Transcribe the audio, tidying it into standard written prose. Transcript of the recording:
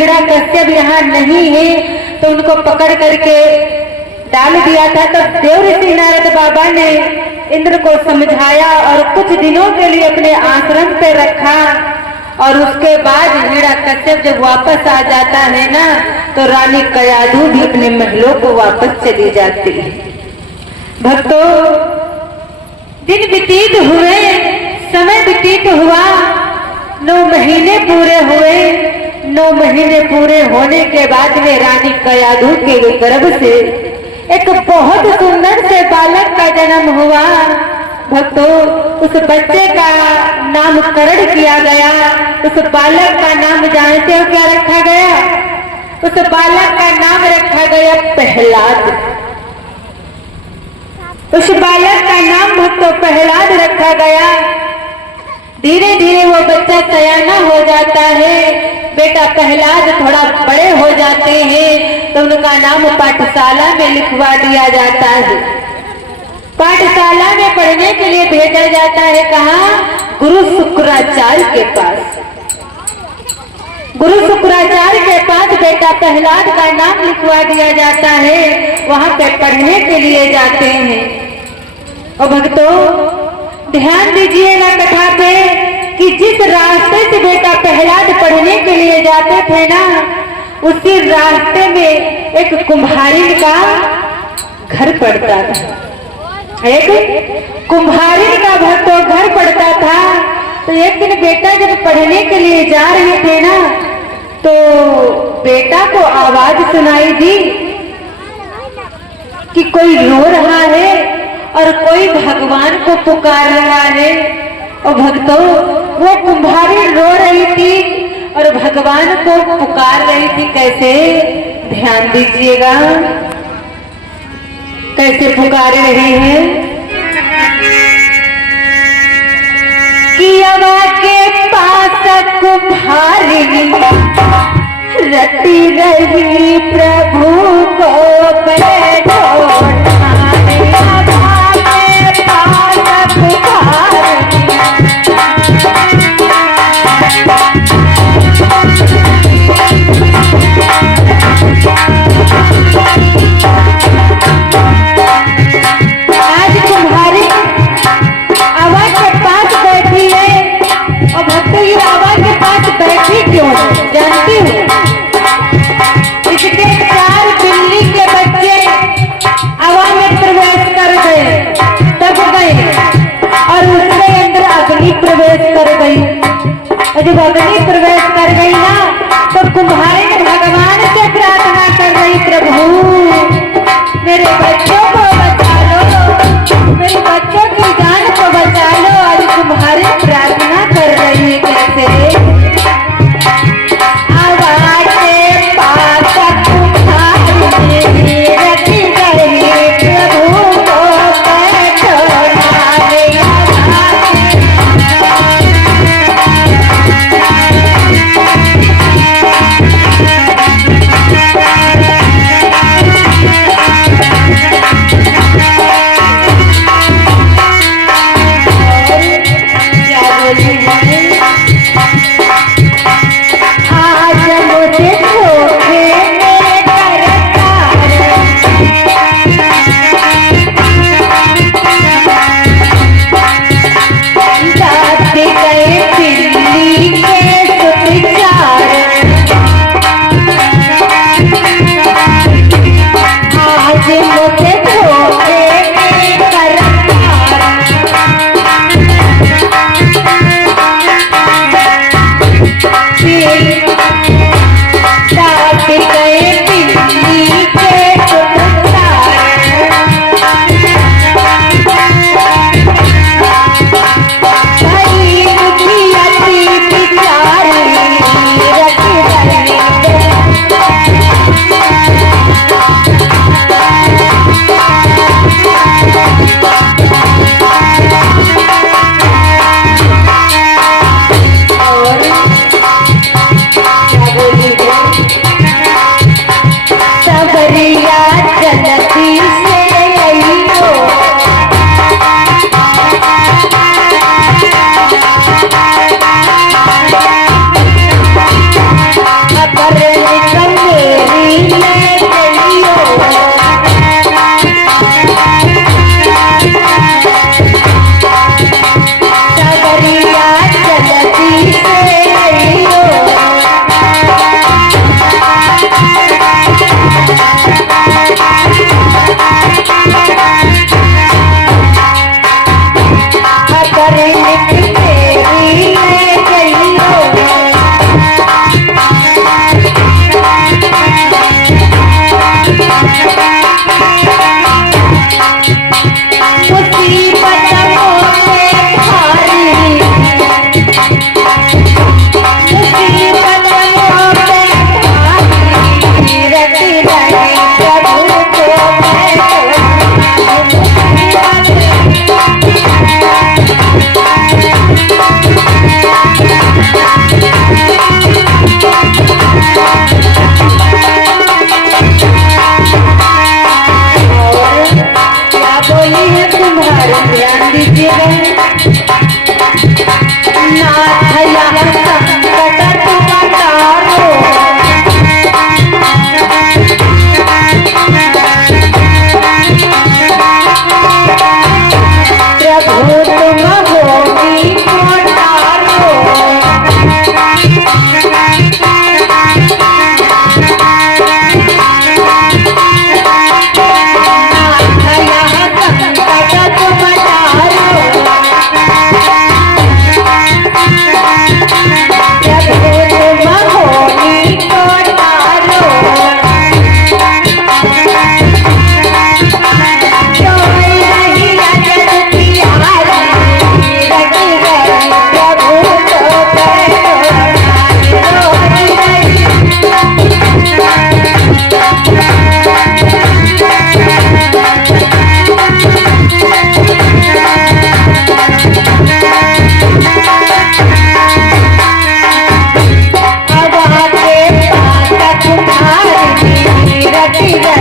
हिरण्यकश्यप यहाँ नहीं है तो उनको पकड़ करके डाल दिया था। तब देव ऋषि नारद बाबा ने इंद्र को समझाया और कुछ दिनों के लिए अपने आश्रम पे रखा। और उसके बाद हिरण्यकश्यप जब वापस आ जाता है ना तो रानी कयाधु भी अपने महलों को वापस चली जाती है। भक्तों, दिन व्यतीत हुए, समय व्यतीत हुआ, 9 महीने पूरे हुए। 9 महीने पूरे होने के बाद में रानी कयाधु के गर्भ से एक बहुत सुंदर से बालक का जन्म हुआ। भक्तों, उस बच्चे का नामकरण किया गया। उस बालक का नाम जानते हो क्या रखा गया? उस बालक का नाम रखा गया प्रहलाद। उस बालक का नाम भक्तों प्रहलाद रखा गया। धीरे धीरे वो बच्चा सयाना हो जाता है। बेटा प्रहलाद थोड़ा बड़े हो जाते हैं तो उनका नाम पाठशाला में लिखवा दिया जाता है। पाठशाला में पढ़ने के लिए भेजा जाता है। कहाँ? गुरु शुक्राचार्य के पास। गुरु शुक्राचार्य के पास बेटा प्रहलाद का नाम लिखवा दिया जाता है। वहां पे पढ़ने के लिए जाते हैं। और भक्तों, ध्यान दीजिएगा कथा पे कि जिस रास्ते से बेटा प्रहलाद पढ़ने के लिए जाते थे ना, उसी रास्ते में एक कुम्हारिन का घर पड़ता था। एक कुम्हारिन का भक्तों घर पड़ता था। तो एक दिन बेटा जब पढ़ने के लिए जा रहे थे ना तो बेटा को आवाज सुनाई दी कि कोई रो रहा है और कोई भगवान को पुकार रहा है। और भक्तों, वो कुम्हारिन रो रही थी और भगवान को पुकार रही थी। कैसे? ध्यान दीजिएगा कैसे पुकार रही है कि अवा के पास कुम्हारिन रटी रही प्रभु को बैठो जानती हूँ? इसके 4 बिल्ली के बच्चे हवा में प्रवेश कर गए, दब गए और उसके अंदर अग्नि प्रवेश कर गई। और जब अग्नि प्रवेश कर गई ना तो कुम्हारिन भगवान से प्रार्थना कर रही, प्रभु मेरे बच्चों को बचा लो, मेरे बच्चों की जान को बचा लो। और कुम्हारिन प्रार्थना कर रही है कैसे? जाती जा